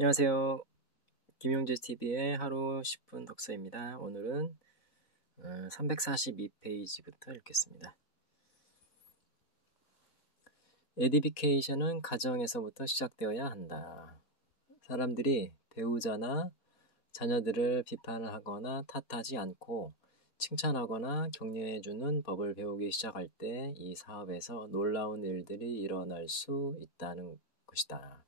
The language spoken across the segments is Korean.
안녕하세요. 김용재 TV의 하루 10분 독서입니다. 오늘은 342페이지부터 읽겠습니다. 에디피케이션은 가정에서부터 시작되어야 한다. 사람들이 배우자나 자녀들을 비판하거나 탓하지 않고 칭찬하거나 격려해주는 법을 배우기 시작할 때 이 사업에서 놀라운 일들이 일어날 수 있다는 것이다.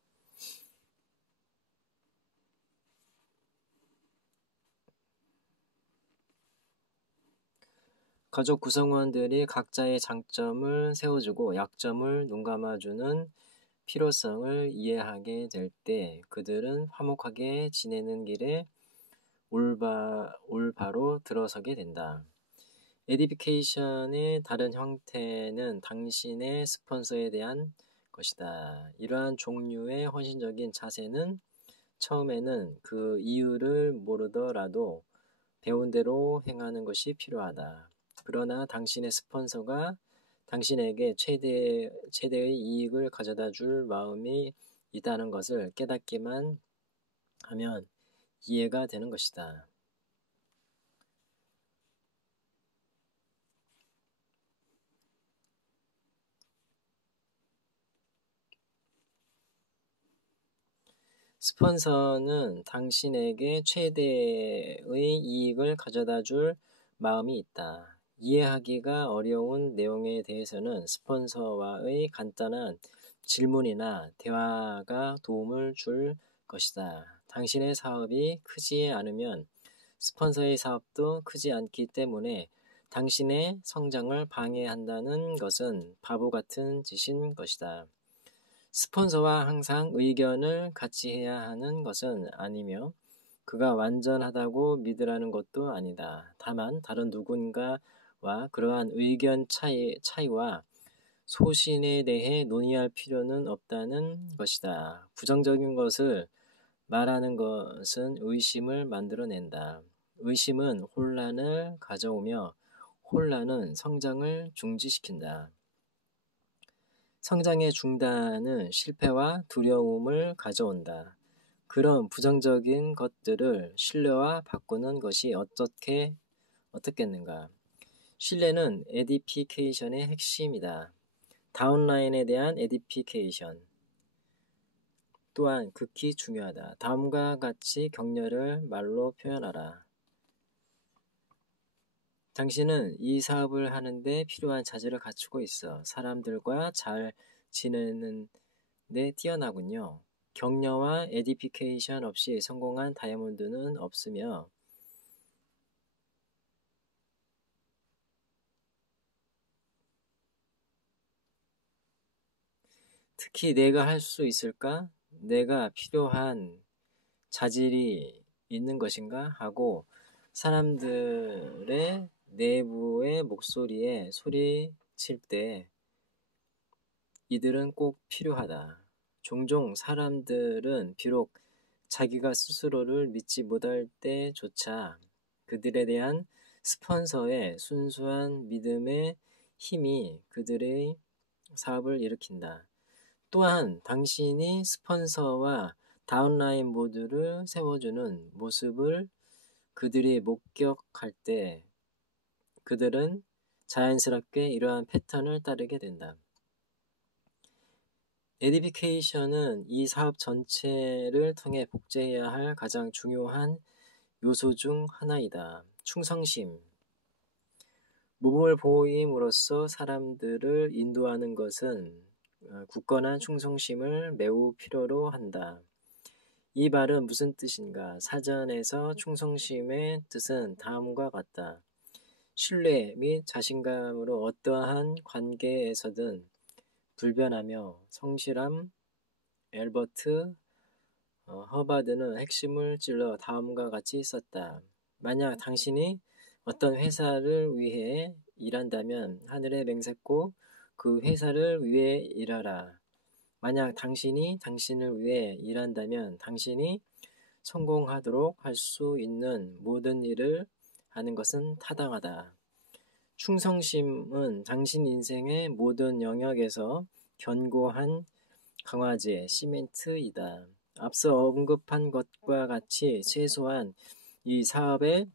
가족 구성원들이 각자의 장점을 세워주고 약점을 눈감아주는 필요성을 이해하게 될 때 그들은 화목하게 지내는 길에 올바로 들어서게 된다. 에디피케이션의 다른 형태는 당신의 스폰서에 대한 것이다. 이러한 종류의 헌신적인 자세는 처음에는 그 이유를 모르더라도 배운 대로 행하는 것이 필요하다. 그러나 당신의 스폰서가 당신에게 최대의 이익을 가져다 줄 마음이 있다는 것을 깨닫기만 하면 이해가 되는 것이다. 스폰서는 당신에게 최대의 이익을 가져다 줄 마음이 있다. 이해하기가 어려운 내용에 대해서는 스폰서와의 간단한 질문이나 대화가 도움을 줄 것이다. 당신의 사업이 크지 않으면 스폰서의 사업도 크지 않기 때문에 당신의 성장을 방해한다는 것은 바보 같은 짓인 것이다. 스폰서와 항상 의견을 같이 해야 하는 것은 아니며 그가 완전하다고 믿으라는 것도 아니다. 다만 다른 누군가와 그러한 의견 차이와 소신에 대해 논의할 필요는 없다는 것이다. 부정적인 것을 말하는 것은 의심을 만들어낸다. 의심은 혼란을 가져오며 혼란은 성장을 중지시킨다. 성장의 중단은 실패와 두려움을 가져온다. 그런 부정적인 것들을 신뢰와 바꾸는 것이 어떻겠는가? 신뢰는 에디피케이션의 핵심이다. 다운라인에 대한 에디피케이션 또한 극히 중요하다. 다음과 같이 격려를 말로 표현하라. 당신은 이 사업을 하는데 필요한 자질을 갖추고 있어. 사람들과 잘 지내는 데 뛰어나군요. 격려와 에디피케이션 없이 성공한 다이아몬드는 없으며 특히 내가 할 수 있을까? 내가 필요한 자질이 있는 것인가? 하고 사람들의 내부의 목소리에 소리칠 때 이들은 꼭 필요하다. 종종 사람들은 비록 자기가 스스로를 믿지 못할 때조차 그들에 대한 스폰서의 순수한 믿음의 힘이 그들의 사업을 일으킨다. 또한 당신이 스폰서와 다운라인 모두를 세워주는 모습을 그들이 목격할 때 그들은 자연스럽게 이러한 패턴을 따르게 된다. 에디피케이션은 이 사업 전체를 통해 복제해야 할 가장 중요한 요소 중 하나이다. 충성심. 모범을 보임으로써 사람들을 인도하는 것은 굳건한 충성심을 매우 필요로 한다. 이 말은 무슨 뜻인가? 사전에서 충성심의 뜻은 다음과 같다. 신뢰 및 자신감으로 어떠한 관계에서든 불변하며 성실함. 앨버트 허바드는 핵심을 찔러 다음과 같이 썼다. 만약 당신이 어떤 회사를 위해 일한다면 하늘에 맹세코 그 회사를 위해 일하라. 만약 당신이 당신을 위해 일한다면 당신이 성공하도록 할 수 있는 모든 일을 하는 것은 타당하다. 충성심은 당신 인생의 모든 영역에서 견고한 강화제, 시멘트이다. 앞서 언급한 것과 같이 최소한 이 사업의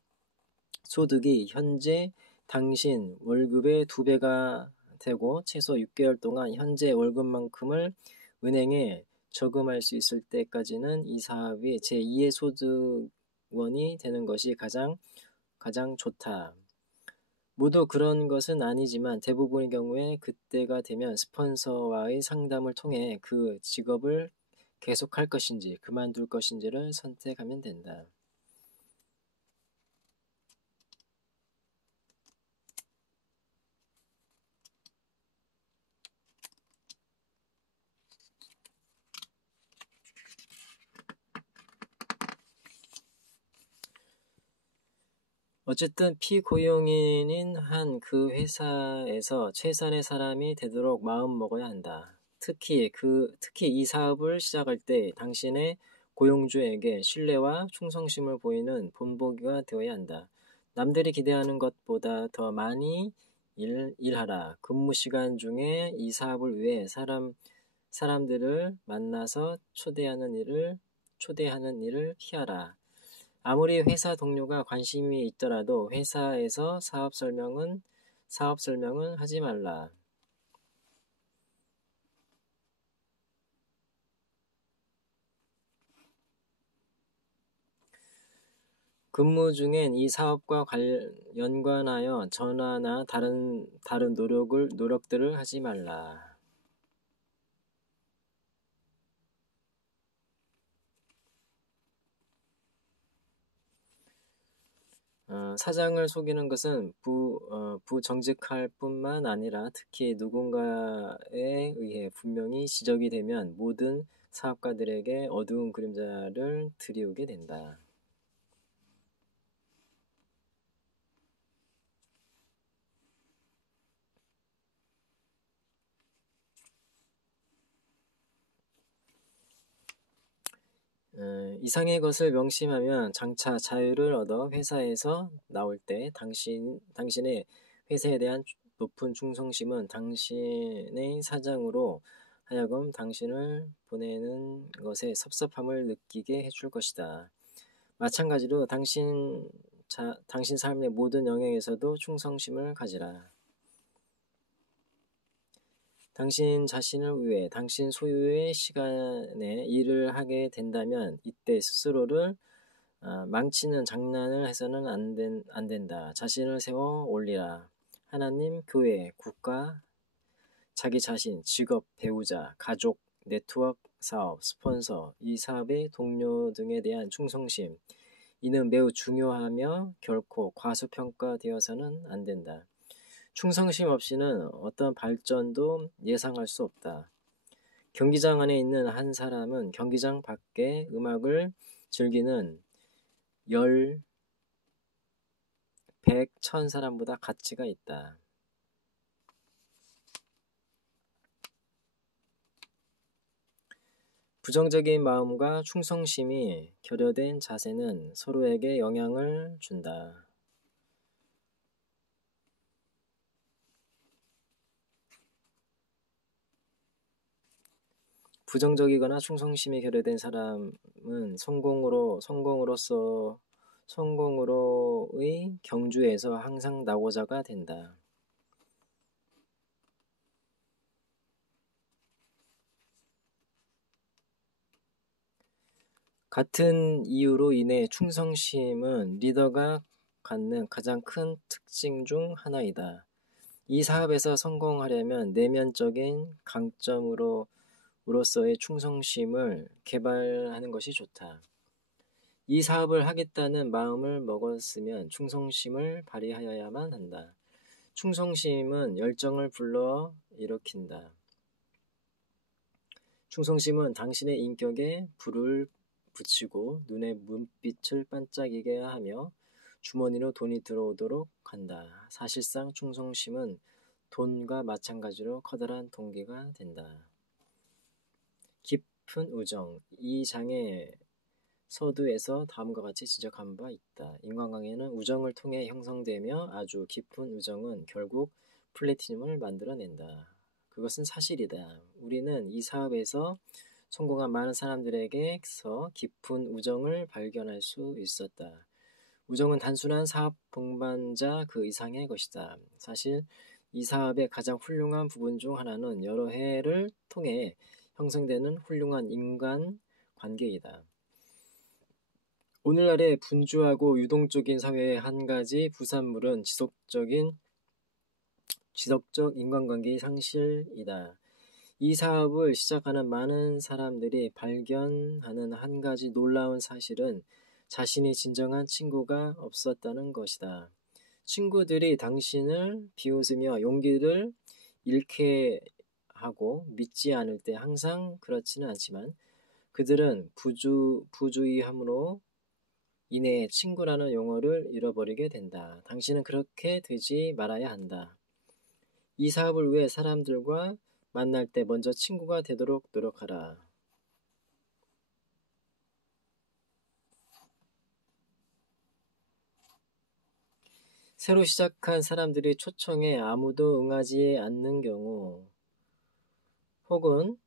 소득이 현재 당신 월급의 2배가 되고 최소 6개월 동안 현재 월급만큼을 은행에 저금할 수 있을 때까지는 이 사업이 제2의 소득원이 되는 것이 가장 좋다. 모두 그런 것은 아니지만 대부분의 경우에 그때가 되면 스폰서와의 상담을 통해 그 직업을 계속할 것인지 그만둘 것인지를 선택하면 된다. 어쨌든 피고용인인 한 그 회사에서 최선의 사람이 되도록 마음 먹어야 한다. 특히 이 사업을 시작할 때 당신의 고용주에게 신뢰와 충성심을 보이는 본보기가 되어야 한다. 남들이 기대하는 것보다 더 많이 일하라. 근무 시간 중에 이 사업을 위해 사람들을 만나서 초대하는 일을 피하라. 아무리 회사 동료가 관심이 있더라도 회사에서 사업 설명은 하지 말라. 근무 중엔 이 사업과 연관하여 전화나 다른 노력들을 하지 말라. 사장을 속이는 것은 부정직할 뿐만 아니라 특히 누군가에 의해 분명히 지적이 되면 모든 사업가들에게 어두운 그림자를 드리우게 된다. 이상의 것을 명심하면 장차 자유를 얻어 회사에서 나올 때 당신의 회사에 대한 높은 충성심은 당신의 사장으로 하여금 당신을 보내는 것에 섭섭함을 느끼게 해줄 것이다. 마찬가지로 당신 삶의 모든 영역에서도 충성심을 가지라. 당신 자신을 위해 당신 소유의 시간에 일을 하게 된다면 이때 스스로를 망치는 장난을 해서는 안 된다. 자신을 세워 올리라. 하나님, 교회, 국가, 자기 자신, 직업, 배우자, 가족, 네트워크 사업, 스폰서, 이 사업의 동료 등에 대한 충성심. 이는 매우 중요하며 결코 과소평가되어서는 안 된다. 충성심 없이는 어떤 발전도 예상할 수 없다. 경기장 안에 있는 한 사람은 경기장 밖에 음악을 즐기는 10, 100, 1000 사람보다 가치가 있다. 부정적인 마음과 충성심이 결여된 자세는 서로에게 영향을 준다. 부정적이거나 충성심이 결여된 사람은 성공으로의 경주에서 항상 낙오자가 된다. 같은 이유로 인해 충성심은 리더가 갖는 가장 큰 특징 중 하나이다. 이 사업에서 성공하려면 내면적인 강점으로서의 충성심을 개발하는 것이 좋다. 이 사업을 하겠다는 마음을 먹었으면 충성심을 발휘하여야만 한다. 충성심은 열정을 불러 일으킨다. 충성심은 당신의 인격에 불을 붙이고 눈에 문빛을 반짝이게 하며 주머니로 돈이 들어오도록 한다. 사실상 충성심은 돈과 마찬가지로 커다란 동기가 된다. 깊은 우정. 이 장의 서두에서 다음과 같이 지적한 바 있다. 인간관계는 우정을 통해 형성되며 아주 깊은 우정은 결국 플래티넘을 만들어낸다. 그것은 사실이다. 우리는 이 사업에서 성공한 많은 사람들에게서 깊은 우정을 발견할 수 있었다. 우정은 단순한 사업 동반자 그 이상의 것이다. 사실 이 사업의 가장 훌륭한 부분 중 하나는 여러 해를 통해 형성되는 훌륭한 인간 관계이다. 오늘날의 분주하고 유동적인 사회의 한 가지 부산물은 지속적 인간관계의 상실이다. 이 사업을 시작하는 많은 사람들이 발견하는 한 가지 놀라운 사실은 자신이 진정한 친구가 없었다는 것이다. 친구들이 당신을 비웃으며 용기를 잃게 하고 믿지 않을 때 항상 그렇지는 않지만 그들은 부주의함으로 인해 친구라는 용어를 잃어버리게 된다. 당신은 그렇게 되지 말아야 한다. 이 사업을 위해 사람들과 만날 때 먼저 친구가 되도록 노력하라. 새로 시작한 사람들이 초청에 아무도 응하지 않는 경우 혹은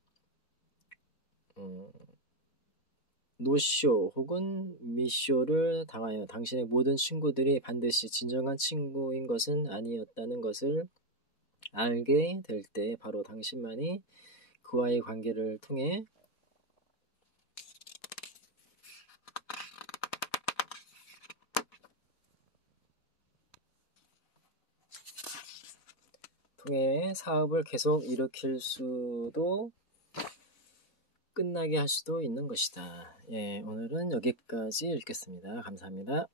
노쇼 혹은 미쇼를 당하여 당신의 모든 친구들이 반드시 진정한 친구인 것은 아니었다는 것을 알게 될 때 바로 당신만이 그와의 관계를 통해 사업을 계속 일으킬 수도 끝나게 할 수도 있는 것이다. 예, 오늘은 여기까지 읽겠습니다. 감사합니다.